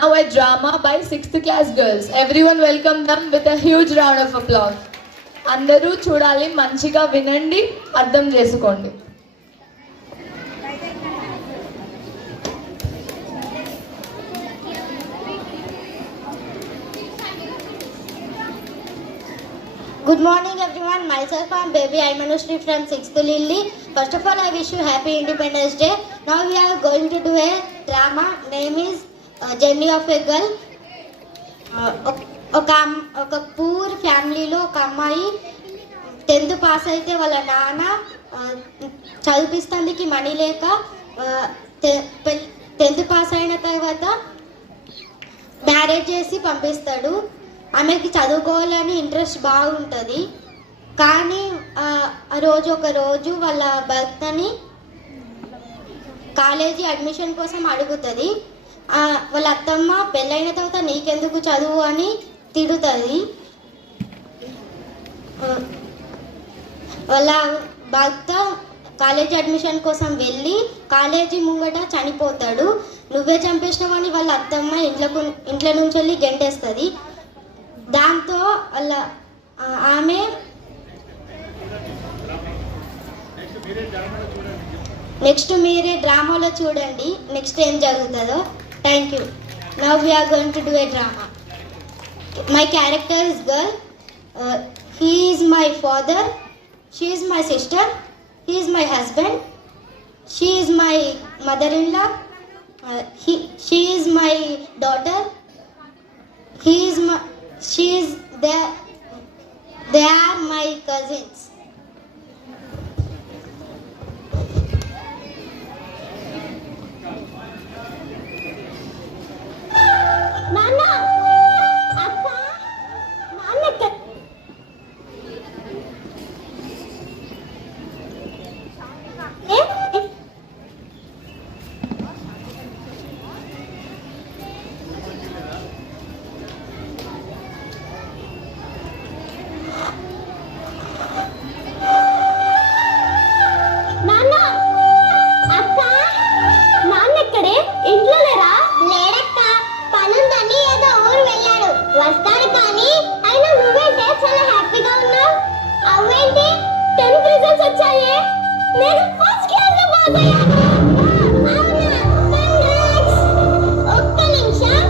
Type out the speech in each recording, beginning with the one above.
Now a drama by 6th class girls. Everyone welcome them with a huge round of applause. అందరూ చూడాలి, మంచిగా వినండి, అర్థం చేసుకోండి. Good morning everyone, myself and baby Aymanushree from 6th Lilly. First of all, I wish you happy Independence Day. Now we are going to do a drama. Name is Journey of a Girl. ఒక poor ఫ్యామిలీలో ఒక అమ్మాయి 10th pass అయితే వాళ్ళ నాన్న చదివిస్తానికి money లేక 10th pass అయిన తర్వాత మ్యారేజ్ చేసి పంపిస్తాడు. ఆమెకి చదువుకోవాలని ఇంట్రెస్ట్ బాగుంటుంది. కానీ ఒక రోజు వాళ్ళ భర్తని కాలేజీ అడ్మిషన్ కోసం అడుగుతుంది. వాళ్ళ అత్తమ్మ పెళ్ళైన తర్వాత నీకెందుకు చదువు అని తిడుతుంది. వాళ్ళ భర్త కాలేజీ అడ్మిషన్ కోసం వెళ్ళి కాలేజీ ముంగట చనిపోతాడు. నువ్వే చంపేసినావని వాళ్ళ అత్తమ్మ ఇంట్లో నుంచి వెళ్ళి గెంటేస్తుంది. దాంతో అలా ఆమె నెక్స్ట్ మీరే డ్రామాలో చూడండి నెక్స్ట్ ఏం జరుగుతుందో. Thank you. Now we are going to do a drama. My character is girl. He is my father, she is my sister, he is my husband, she is my mother in law, she is my daughter, they are my cousins. Nana, Akka, Nana, వస్తాను కానీ అయినా నువ్వేంటే చాలా హ్యాపీగా ఉన్నావు. అవేంటి 10th results వచ్చాయి, నేను ఫస్ట్ క్లాస్ లో పాస్ అయ్యాను. అవునా, కంగ్రాట్స్. ఒక్క నిమిషం.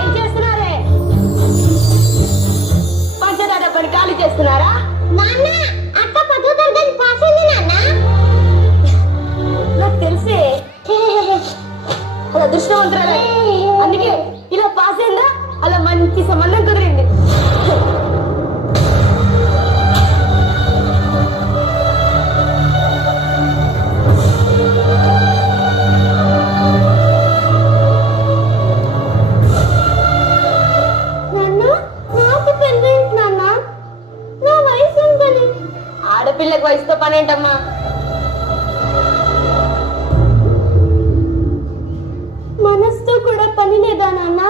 ఏం చేస్తున్నారే? పంచదార పని ఖాళీ చేస్తున్నారా? నాన్న అలా దృష్టివంతురాలే, అందుకే ఇలా పాస్ అయిందా అలా మంచి సంబంధం కుదిరింది. ఆడపిల్లకు వయసుతో పని ఏంటమ్మా? మనసుతో కూడా పని లేదా నాన్న?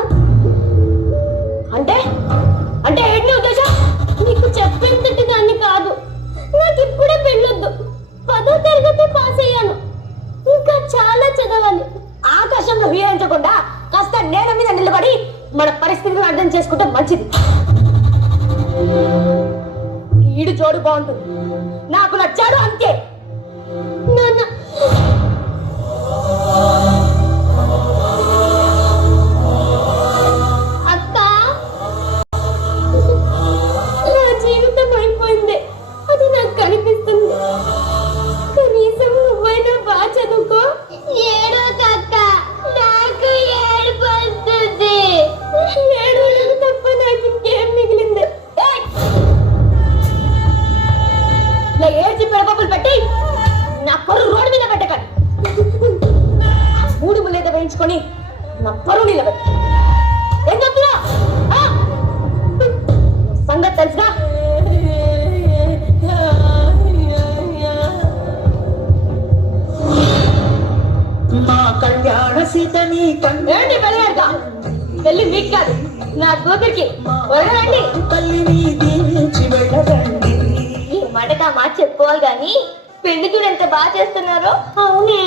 అంటే అంటే ఏంటి ఉద్దేశం? నీకు చెప్పేంతటి దాన్ని కాదు. నాకు ఇప్పుడే పెళ్ళొద్దు. 10వ తరగతి పాస్ అయ్యాను, ఇంకా చాలా చదవాలి. ఆకాశంలో వీరించకుండా కాస్త నేల మీద నిలబడి మన పరిస్థితిని అర్థం చేసుకుంటే మంచిది. ఈడు జోడు బాగుంటుంది, నాకు నచ్చాడు అంతే. నాన్న ఏడ్చి పెడపప్పులు పెట్టి నా పరువు రోడ్డు మీద పెట్టకండి. మూడు ముళ్ళేద వేయించుకొని నా పరువు నిలబెట్టి ఏం చెప్తున్నా సంగతి తెలుసుగా? మా కళ్యాణ సీతని ఏంటి పెళ్ళాడుగా? పెళ్లి మీకు కాదు, నా కూతురికి. తల్లిని దీవించి వెళ్ళదండి. కావాలి కానీ పెళ్లి చూడు ఎంత బాగా చేస్తున్నారో. అవునే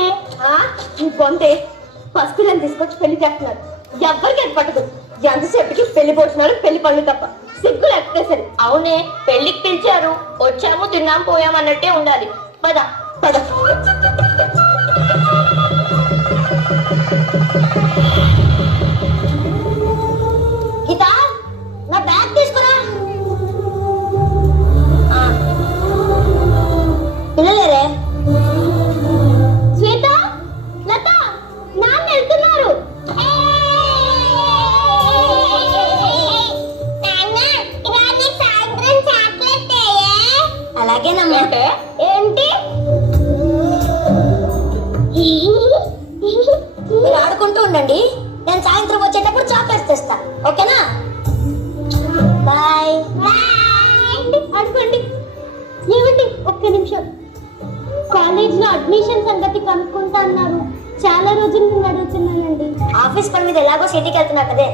నీ పొంతే పసిపిల్లని తీసుకొచ్చి పెళ్లి చేస్తున్నారు. ఎవ్వరికి అది పట్టదు. ఎంతసేపటికి పెళ్లి పోతున్నారు, పెళ్లి పనులు తప్ప సిగ్గులు ఎక్కేసరి. అవునే పెళ్లికి పిలిచారు, వచ్చాము తిన్నాం పోయాం అన్నట్టే ఉండాలి. పద పద. గీత నా బ్యాగ్ తీసుకురా. పిల్లలేరే శ్వేత లత నాన్న వెళ్తున్నారు. అలాగేనమ్మా. ఏంటి మీరు ఆడుకుంటూ ఉండండి, నేను సాయంత్రం వచ్చేటప్పుడు చాక్లెట్స్ తెస్తా. ఓకేనా? బాయ్. ఆడుకోండి. ఏమండి ఒక్క నిమిషం, కాలేజ్ లో అడ్మిషన్ సంగతి కనుక్కుంటా అన్నారు. చాలా రోజుల నుండి అడుగుతున్నానండి. ఆఫీస్ పని మీద ఎలాగో సిటీకి వెళ్తున్నా కదే,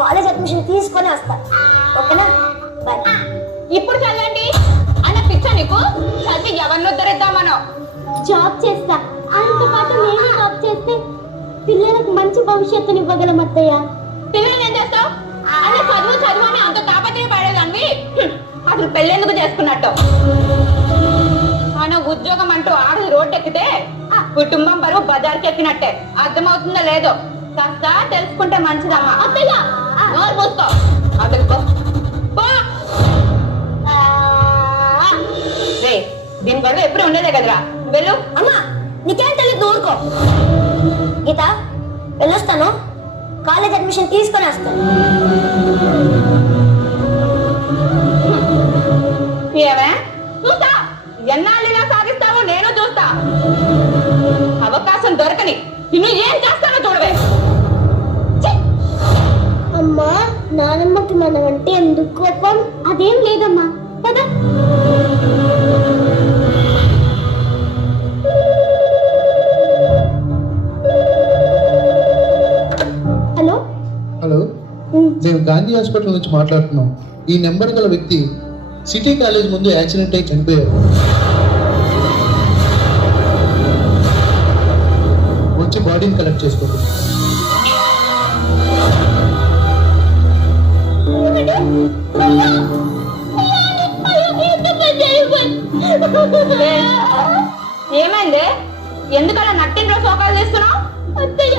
కాలేజ్ అడ్మిషన్ తీసుకొని వస్తా. ఓకేనా? బాయ్. ఇప్పుడు చదవండి అన్న పిచ్చా నీకు? చదివి ఎవరిని ఉద్ధరిద్దామనో. జాబ్ చేస్తా, ఆయనతో పాటు నేను జాబ్ చేస్తే పిల్లలకు మంచి భవిష్యత్తుని ఇవ్వగలం అత్తయ్య. పిల్లలు ఏం చేస్తావు? అన్న చదువు చదువు అని అంత తాపత్రయ పడేదాన్ని అసలు పెళ్ళెందుకు చేసుకున్నట్టు? మన ఉద్యోగం అంటూ ఆడది రోడ్డు ఎక్కితే కుటుంబం బరువు బజార్కి ఎక్కినట్టే. అర్థమవుతుందో లేదో కాస్త తెలుసుకుంటే మంచిదమ్మా. అత్తయ్య నోరు మూసుకో. అతను దీని గొడవ ఎప్పుడు ఉండేదే కదరా. వెళ్ళు. అమ్మా నీకేం తెలియదు, ఊరుకో. గీత వెళ్ళొస్తాను, కాలేజ్ అడ్మిషన్ తీసుకొని వస్తాను. ఏమే చూస్తా, ఎన్నాళ్ళైనా సాగిస్తావో నేను చూస్తా. అవకాశం దొరకని నిన్ను ఏం చేస్తానో చూడవే. అమ్మా నానమ్మకి మనం అంటే ఎందుకు కోపం? అదేం లేదమ్మా, కదా. హలో హలో, మేము గాంధీ హాస్పిటల్ నుంచి మాట్లాడుతున్నాం. ఈ నెంబర్ గల వ్యక్తి సిటీ కాలేజ్ ముందు యాక్సిడెంట్ అయి చనిపోయారు. వచ్చి బాడీని కలెక్ట్ చేసుకోండి. ఏమైంది? ఎందుకలా నట్టింట్లో సోకాలు చేస్తున్నావు? అత్తయ్య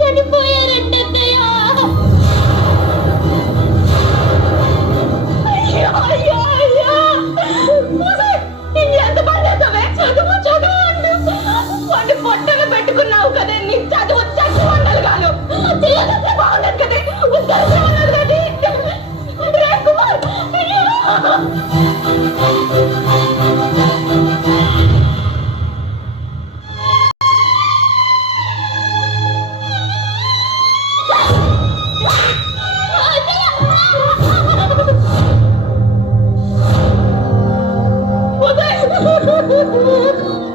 చనిపోయారంట అత్తయ్య. ఎంత పని చేస్తావే? చదువు చదువు అంటూ వాటి పొట్టలు పెట్టుకున్నావు కదే, నీ చదువు చచ్చి వండలు కాదు. బాగుండదు కదే, ఉద్యోగం ఉన్నది కదే. కుమార్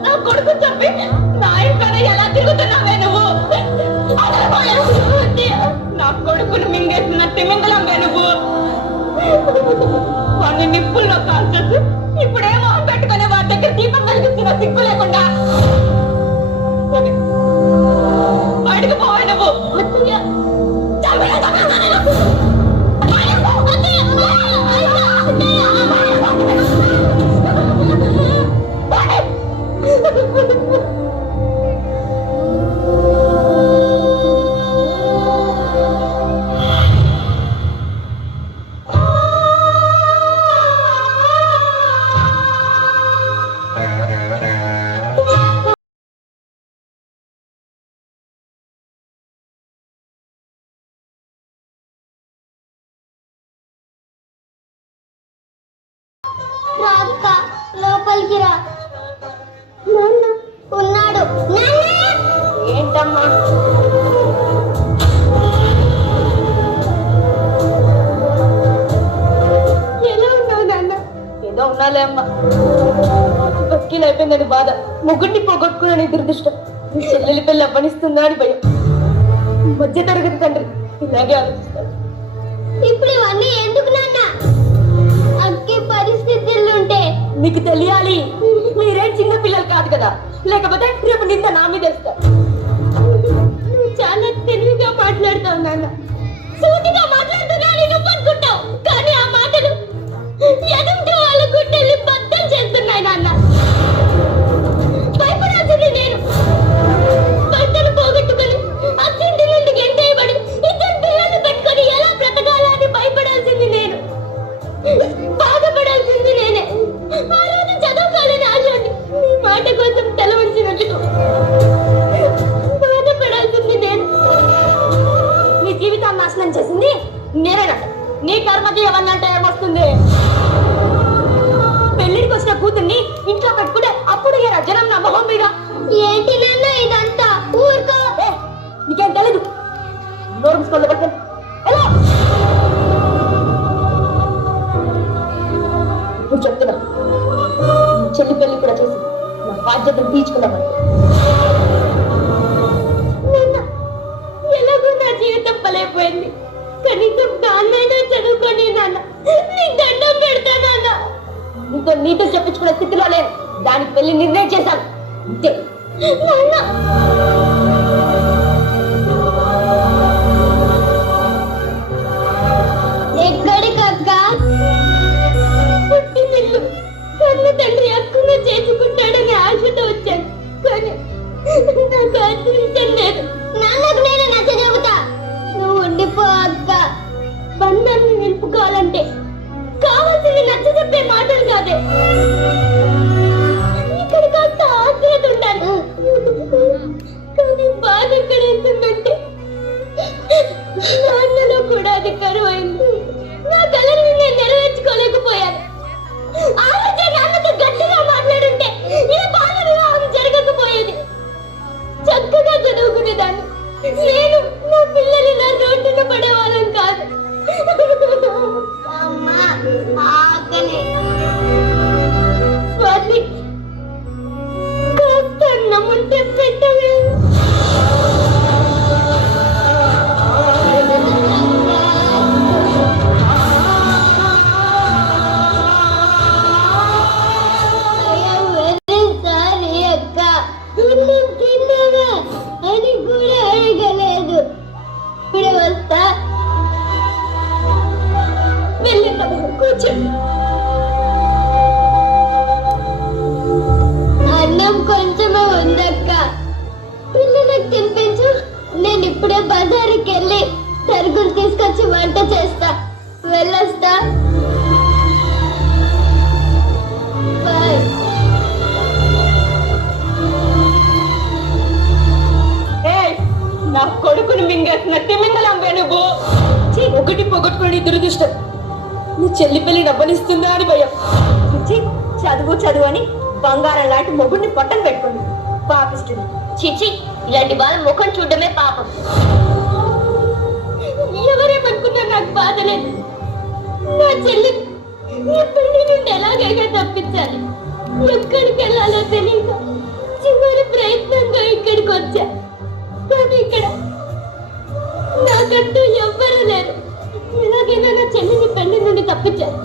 నా కొడుకు చెప్పి నా ఇంట్లో ఎలా తిరుగుతున్నావే నువ్వు? నా కొడుకును మింగేసిన తిమింగలంగా నువ్వు. వాడిని నిప్పుల్లో కాల్చేసి ఇప్పుడేమో పెట్టుకునే వాడి దగ్గర దీపం కలిగిస్తున్న సిగ్గు లేకుండా బయటకు పోవే నువ్వు. లోపలికి రా. నాన్న ఉన్నాడు. ఏంటమ్మా? ఎలా ఉన్నావు నాన్న? ఏదో ఉన్నాలే అమ్మా. బక్కీలు అయిపోయిందని బాధ, ముగ్గురిని పోగొట్టుకుని దురదృష్టం, చెల్లెలి పెళ్ళి అవ్వనిస్తుందా అని భయం. మధ్య తరగతి తండ్రి ఇలాగే ఆలోచిస్తాడు. ఇప్పుడు ఇవన్నీ ఎందుకు నాన్న? నీకు తెలియాలి, మీరేం చిన్న పిల్లలు కాదు కదా, లేకపోతే రేపు నింద నా మీద వేస్తారు. చాలా తెలివిగా మాట్లాడుతావు నాన్న, సూటిగా మాట్లాడుతున్నాను నువ్వు అనుకుంటావు, కానీ ఆ మాటలు ఎదుటి వాళ్ళ గుడ్డల్ని బద్దలు చేస్తున్నాయి నాన్న. భయపడాల్సింది నేను, బట్టలు పోగొట్టుకొని అత్తింటి నుండి గెంటేయబడి ఇద్దరు పిల్లల్ని పెట్టుకొని ఎలా బ్రతకాలని భయపడాల్సింది నేను, బాధపడాల్సింది నేనే. ఆ రోజు చదువుకోవాలని ఆశ ఉంది, మాట కోసం తల వంచినందుకు బాధపడాల్సింది నేను. నీ జీవితాన్ని నాశనం చేసింది నేనేనట, నీ కర్మకి ఎవరినంటే ఏమొస్తుంది? పెళ్లిడికి వచ్చిన కూతుర్ని ఇంట్లో పెట్టుకుంటే అప్పుడు ఏ రజనం నా మొహం మీద. ఏంటి నాన్న ఇదంతా? ఊరుకో. నీకేం తెలీదు, నోరు మూసుకొని పట్టుకొని ఎలా? ఇప్పుడు చెప్తున్నా, చెల్లి పెళ్లి కూడా చేసి నా బాధ్యతను తీర్చుకున్నామని. ఎలాగో నా జీవితం పలైపోయింది, కనీసం దాన్నైనా చదువుకొని నాన్న, నీ దండం పెడతా నాన్న. నీతో నీతో చెప్పించుకునే స్థితిలో లేను, దానికి పెళ్లి నిర్ణయం చేశాను అంతే నాన్న. ఎక్కడికక్క? పుట్టినిల్లు కన్న తండ్రి హక్కుగా చేసుకుంటాడని ఆశతో వచ్చాను, కానీ నాకు అదృష్టం లేదు. నాన్నకు నేను నచ్చ చెబుతా, నువ్వు ఉండిపో అక్క. బంధాన్ని నిలుపుకోవాలంటే కావాల్సింది నచ్చ చెప్పే మాటలు కాదే, ఇక్కడ కాస్త ఆశ్రత ఉండాలి. కానీ బాధ ఎక్కడ ఉంటుందంటే నాన్నలో కూడా అది కరువైంది. నా కలల్ని నేను నెరవేర్చుకోలేకపోయాను. ఆ రోజే నాన్నతో గట్టిగా మాట్లాడుంటే ఇలా బాల వివాహం జరగకపోయేది, చక్కగా చదువుకునేదాన్ని. నేను నా పిల్లలు నా రోడ్డున పడేవాళ్ళం కాదు. అమ్మా ఆకలి. స్వాతి, కాస్త అన్నం ఉంటే పెట్టవే. వెరీ సారీ అక్క, అన్నం తిన్నావా అని కూడా అడగలేదు. ఇప్పుడు వస్తా. వెళ్ళిన కూర్చో. అన్నం కొంచెమే ఉందక్క, పిల్లలకు తినిపించు. నేను ఇప్పుడే బజారుకి వెళ్ళి సరుకులు తీసుకొచ్చి వంట చేస్తా. వెళ్ళొస్తా. బాయ్. నా కొడుకును మింగేసిన తిమింగలంబే నువ్వు. ఒకటి పొగొట్టుకుని దురదృష్టం, నీ చెల్లి పెళ్లి డబ్బనిస్తుందా అని భయం. చదువు చదువు అని బంగారం లాంటి మొగుడిని పట్టం పెట్టుకుంది పాపిస్తుంది. చిచి, ఇలాంటి వాళ్ళ ముఖం చూడడమే పాపం. ఎవరేమనుకున్నా నాకు బాధ లేదు. నా చెల్లి ఈ పెళ్లి నుండి ఎలాగైనా తప్పించాలి. ఎక్కడికి వెళ్ళాలో తెలియక చివరి ప్రయత్నంగా ఇక్కడికి వచ్చా, కానీ ఇక్కడ నాకంటూ ఎవ్వరూ లేరు. ఎలాగైనా నా చెల్లిని పెళ్లి నుండి తప్పించాలి.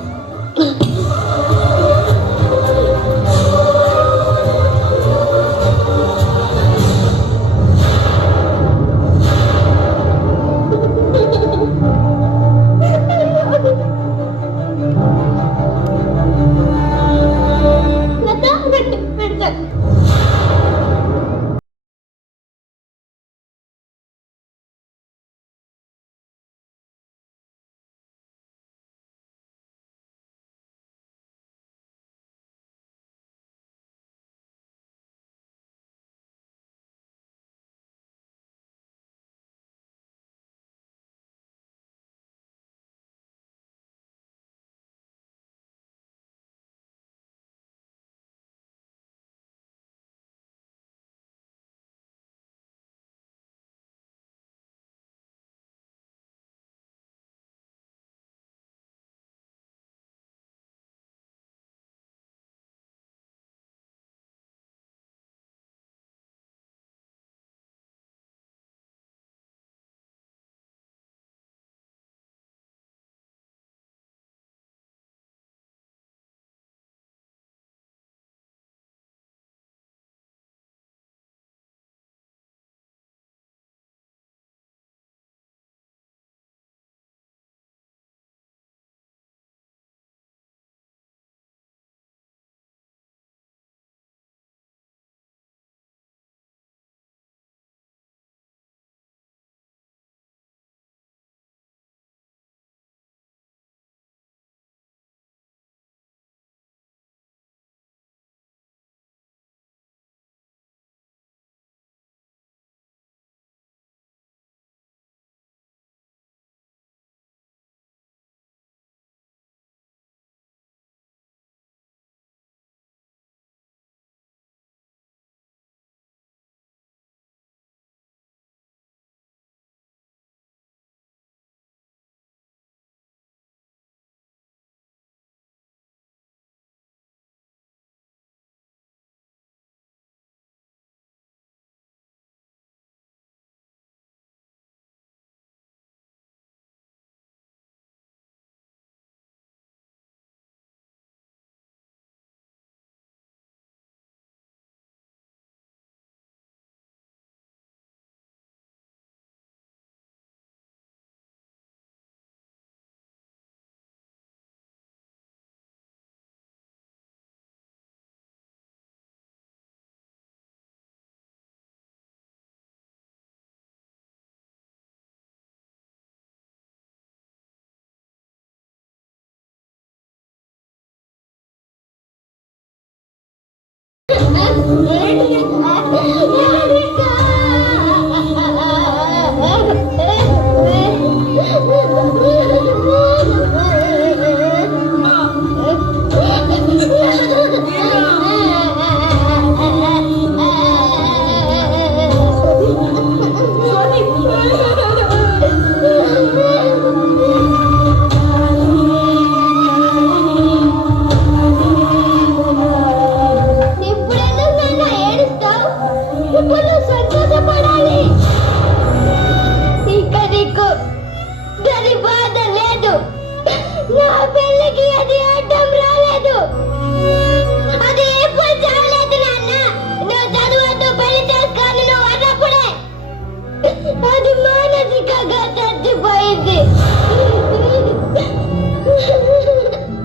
అది మానసికంగా చచ్చిపోయింది.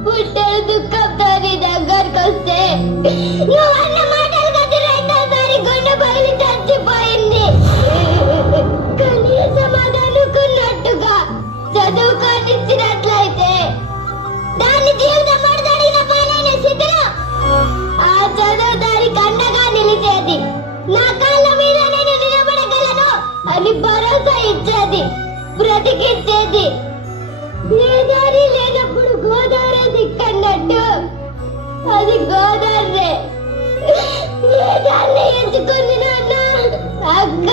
పుట్టిన దుఃఖంతో నీ దగ్గరకు వస్తే నువ్వు అన్న మాటలు కట్టి రెండోసారి గుండె పగిలి చచ్చిపోయింది. కనీసం అది అనుకున్నట్టుగా చదువుకొనిచ్చినట్లయితే దాన్ని జీవితం పడదడిగిన పాలైన స్థితిలో ఆ చదువు దానికి అండగా నిలిచేది. నా కాళ్ళ మీద నేను నిలబడగలను అని భరోసా ఇచ్చేది, బ్రతికిచ్చేది. ఏ దారి లేనప్పుడు గోదావరి దిక్కన్నట్టు అది గోదావరి. ఏ దాన్ని ఎంచుకుంది నాన్న? అక్క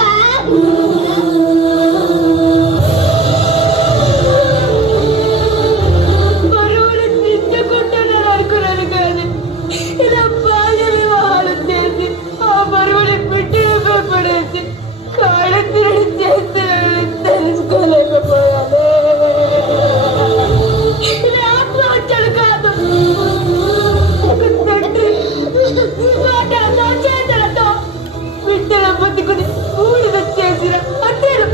బరువులు దించుకుంటున్నారు అనుకున్నాను, కానీ ఇలా బాల్య వివాహాలు చేసి ఆ బరువుని పెట్టిన పడేసి కాళ్ళు తిరడి చేస్తున్నారని తెలుసుకోలేకపోయాను. ఇలా ఆత్మహత్యలు కాదు, ఒక తండ్రి మాటలతో చేతులతో బిడ్డల బతుకుని ఊడిద చేసిన హత్యలు.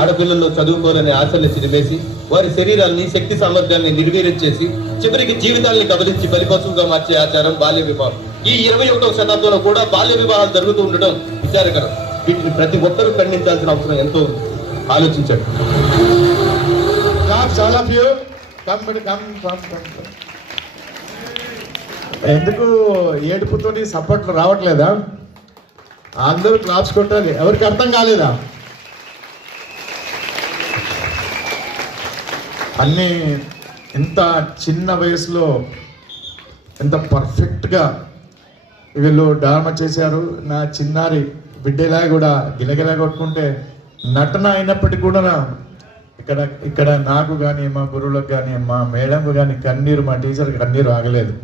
ఆడపిల్లల్లో చదువుకోవాలనే ఆశల్ని చిరిమేసి వారి శరీరాల్ని శక్తి సామర్థ్యాన్ని నిర్వీర్యం చేసి చివరికి జీవితాల్ని కబలించి బలిపశువుగా మార్చే ఆచారం బాల్య వివాహం. ఈ 21వ శతాబ్దంలో కూడా బాల్య వివాహాలు జరుగుతూ ఉండడం విచారకరం. వీటిని ప్రతి ఒక్కరూ ఖండించాల్సిన అవసరం ఎంతో ఉంది. ఆలోచించండి. ఎందుకు ఏడుపుతో సపోర్ట్లు రావట్లేదా? అందరూ క్లాప్స్ కొట్టాలి. ఎవరికి అర్థం కాలేదా? అన్నీ ఇంత చిన్న వయసులో ఎంత పర్ఫెక్ట్గా వీళ్ళు డ్రామా చేశారు. నా చిన్నారి బిడ్డలా కూడా గిలగిలా కొట్టుకుంటే నటన అయినప్పటికీ కూడా ఇక్కడ నాకు కానీ మా గురువులకు కానీ మా మేడంకు కానీ కన్నీరు, మా టీచర్కి కన్నీరు ఆగలేదు.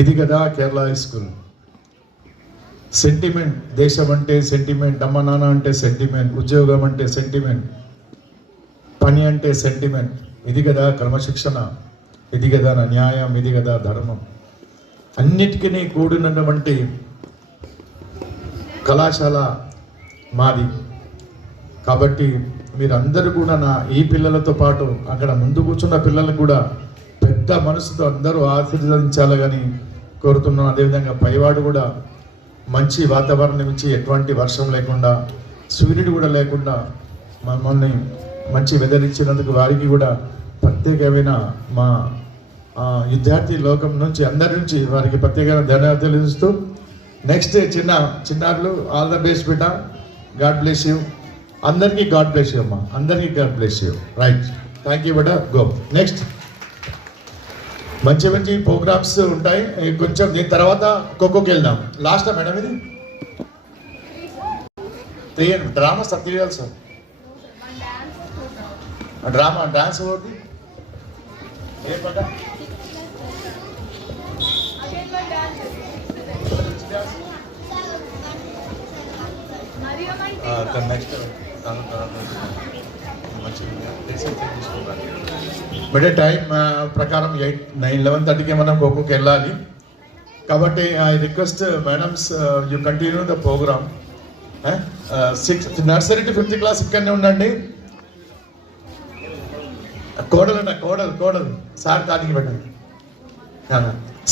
ఇది కదా కేరళ హై స్కూల్. సెంటిమెంట్, దేశం అంటే సెంటిమెంట్, అమ్మ నాన్న అంటే సెంటిమెంట్, ఉద్యోగం అంటే సెంటిమెంట్, పని అంటే సెంటిమెంట్. ఇది కదా క్రమశిక్షణ, ఇది కదా న్యాయం, ఇది కదా ధర్మం. అన్నిటికీ కూడినటువంటి కళాశాల మాది. కాబట్టి మీరందరూ కూడా ఈ పిల్లలతో పాటు అక్కడ ముందు కూర్చున్న పిల్లలకు కూడా పెద్ద మనసుతో అందరూ ఆశీర్వదించాలని కోరుతున్నాం. అదేవిధంగా పైవాడు కూడా మంచి వాతావరణం ఇచ్చి ఎటువంటి వర్షం లేకుండా, సూర్యుడు కూడా లేకుండా మమ్మల్ని మంచి వెదర్ ఇచ్చినందుకు వారికి కూడా ప్రత్యేకమైన మా విద్యార్థి లోకం నుంచి అందరి నుంచి వారికి ప్రత్యేకమైన ధన్యవాదాలు తెలుస్తూ, నెక్స్ట్ చిన్నారులు ఆల్ ద బెస్ట్ బిడ్డ. God bless you. అందరికీ గాడ్ బ్లెస్ యూ అమ్మా, అందరికీ god bless you. Right, thank you బిడ్డ. Go next. మంచి మంచి ప్రోగ్రామ్స్ ఉంటాయి. కొంచెం దీని తర్వాత ఖోఖోకి వెళ్దాం. లాస్ట్ మేడం ఇది తీయండి. డ్రామా సార్ తీయాలి సార్. డ్రామా డాన్స్ ఒకటి ఏ పాట? నెక్స్ట్ బట్ టైం ప్రకారం 8, 9, 11:30కి మనం ఖోఖోకి వెళ్ళాలి. కాబట్టి I request madams you continue the programme. 6th nursery to 5th class ఇక్కడనే ఉండండి. కోడలు సార్ తానికి పెట్టండి.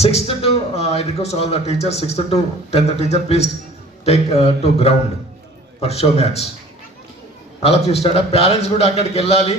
6th to I request all the teachers, 6th to 10th teacher, please take to ground for show match. All of you stand up. Parents కూడా అక్కడికి వెళ్ళాలి.